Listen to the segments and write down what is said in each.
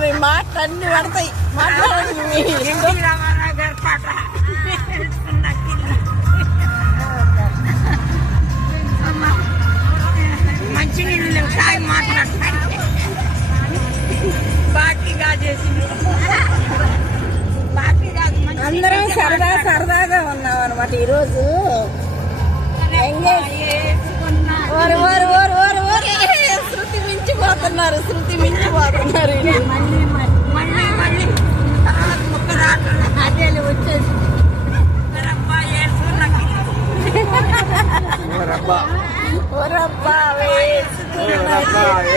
మీ మాట అన్ని పడతాయి. మాట్లాడండి మీ ఇష్టం. ఎన్టీ రామారావు గారి పాట. అమ్మ, మంచి నీళ్ళు తాగి మంచి అందరం సరదా సరదాగా ఉన్నాం అనమాట ఈరోజు ఎంగేజ్. మించిపోతున్నారు శృతి మించిపోతున్నారు మళ్ళీ మళ్ళీ మళ్ళీ. తర్వాత ముక్క వచ్చేసి ఓరబ్బా. వేసుకున్నారు.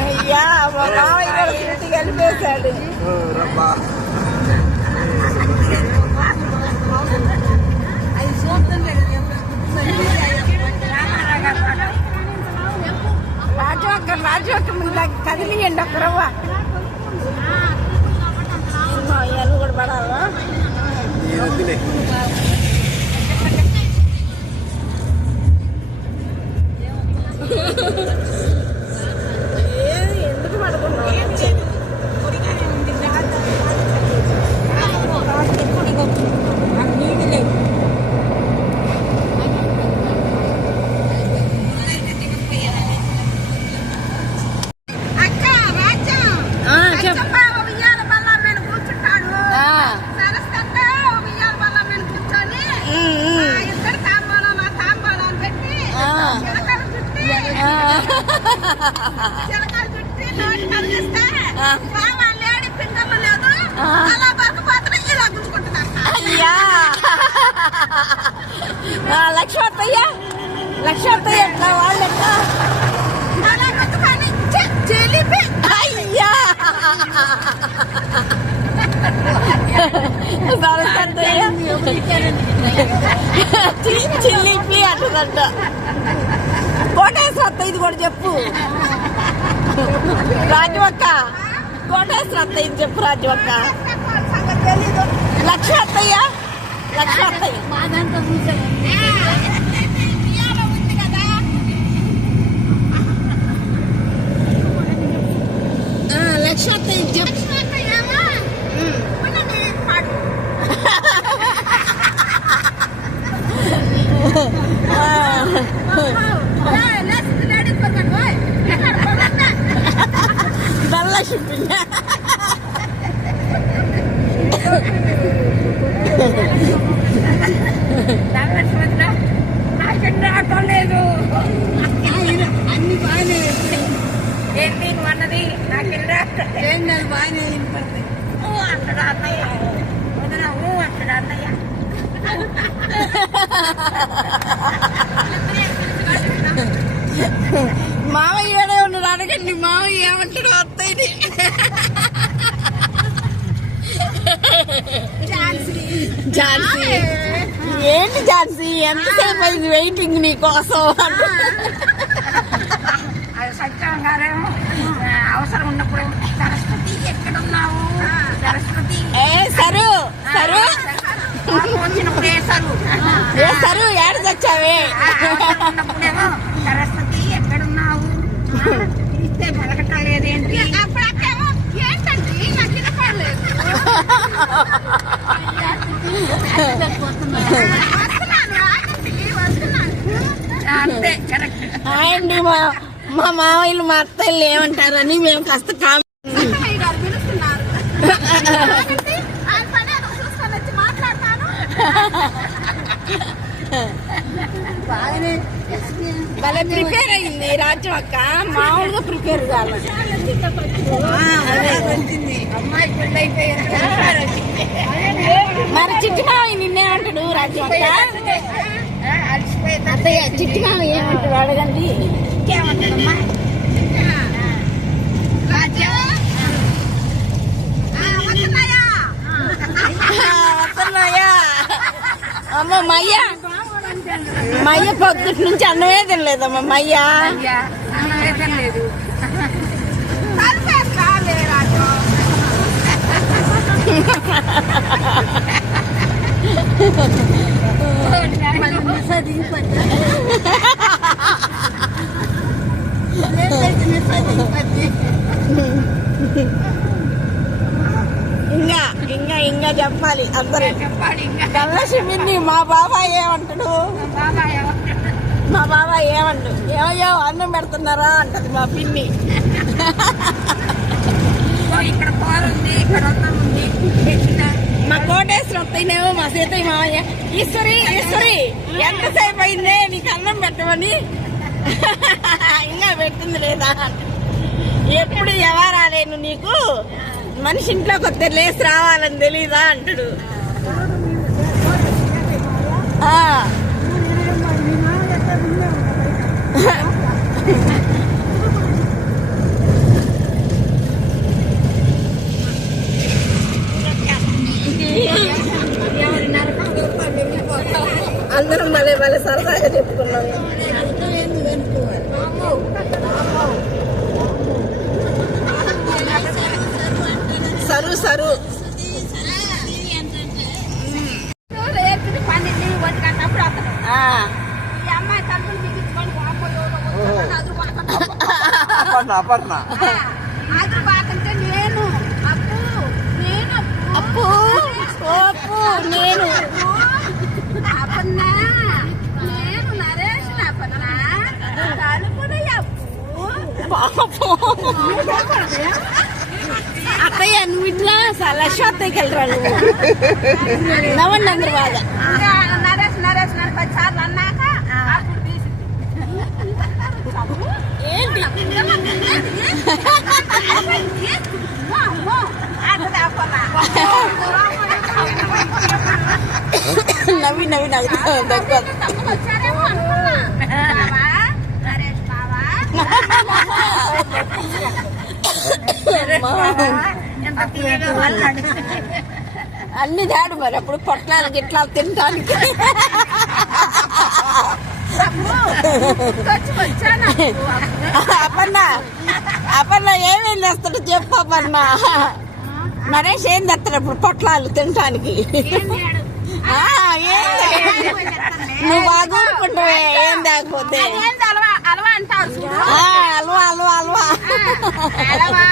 అయ్యా మా మావయ్య కూడా శృతి కలిపేశాడు అది చూస్తుంది రాజు అక్క రాజు అక్క ముందు కదిలియండి ఒక్క రవ్వ లక్ష్మత్తయ్య లక్ష్మత్తయ్య వాళ్ళు అయ్యా చిల్లిపి అంటుందంట కోటేశ్వరత్త ఇది కూడా చెప్పు రాజవక్క కోటేశ్వరత్త ఇది చెప్పు రాజవక్క లక్ష్మత్తయ్య లక్ష్మత్తయ్య ఉయ్యాల ఉంది కదా మామయ్య ఏడే ఉన్నాడు? అడగండి మామయ్య ఏమంటాడు అత్తయ్యని? ఝాన్సీ. ఏంటి ఝాన్సీ? ఎంతసేపు అయింది వెయిటింగ్ నీ కోసం? సత్యం గారేమో. అవసరం ఉన్నప్పుడు సరస్వతి ఎక్కడున్నావు సరస్వతి ఏ సరు సరు కోపం వచ్చినప్పుడు ఏ సరు ఏ సరు ఏడ చచ్చావే ఆ, అవసరం ఉన్నప్పుడేమో సరస్వతి ఎక్కడున్నావు ఇస్తే పలకటం లేదేంటి అప్పుడేమో ఏంటండి? నాకు వినపడలేదు వస్తున్నాను ఆగండి వస్తున్నాను అంతే కరెక్ట్. అండి మా మా మామయ్యలు మా అత్తయ్యలు ఏమంటారని మేము కాస్త కామ్ అక్కయ్య గారు పిలుస్తున్నారు. భలే ప్రిపేర్ అయింది రాజ్యం అక్క. మామూలుగా ప్రిపేర్ కావాలి. మరి చిట్టి మామయ్య నిన్నేమంటాడు రాజ్యం అక్క. అత్తయ్య చిట్టి మామయ్య ఏమంటాడు అడగండి. ఏమంటాడమ్మా మయ్య మయ్య పొద్దుటి నుంచి అన్నమే తినలేదమ్మా మయ్య అయ్యా అన్నమైతే ఇంకా చెప్పాలి అందరూ. కళ్ళసిమిన్ని మా బాబాయ్ ఏమంటాడు? మా బాబాయ్ ఏమంటాడు? ఏమయ్యో అన్నం పెడుతున్నారా అంటది మా పిన్ని. ఇక్కడ ఉంది ఇక్కడ మా కోటేశ్వరం వస్తేనేమో మా సీతయ్య మామయ్య. ఈశ్వరి ఈశ్వరి ఎంతసేపు అయిందే? నీకు అన్నం పెట్టమని? ఇంకా పెట్టింది లేదా? ఎప్పుడు ఎవరాలేను నీకు? మనిషి ఇంట్లోకి వస్తే లేచి రావాలని తెలీదా అంటాడు. అందరం మళ్ళీ మళ్ళీ సరదాగా చెప్పుకున్నాం. అపర్ణ. అపర్ణ అదురు బాకంటే నేను అప్పు. నేను అప్పు నేను. నరేష్ అప్పు. పాపం. అత్తయ్య నువ్వు ఇట్లా లక్ష అత్తయ్యకి వెళ్ళరా నువ్వు. నవ్వండి అందరు బాగా. నరేష్ నరేష్ పది సార్లు అన్నాక అప్పుడు తీసి ఏంటి నవ్వి నవ్వి నవ్వు దగ్గర అన్ని దాడు మరి అప్పుడు పొట్లాలు గిట్లా తినడానికి అప్పన్న అప్పన్న ఏమేం తెస్తాడు చెప్పు అప్పన్న. నరేష్ ఏం తెస్తాడు ఇప్పుడు పొట్లాలు తినటానికి? నువ్వు బాగా ఏం తేకపోతే అలవా అంటావు అల్వా అల్వా. అల్వా అలవా.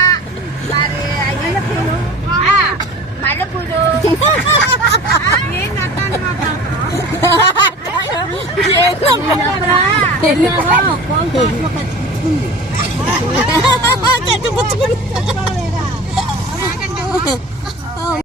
మరి మల్లెపూలు. కట్టి పుచ్చుకుని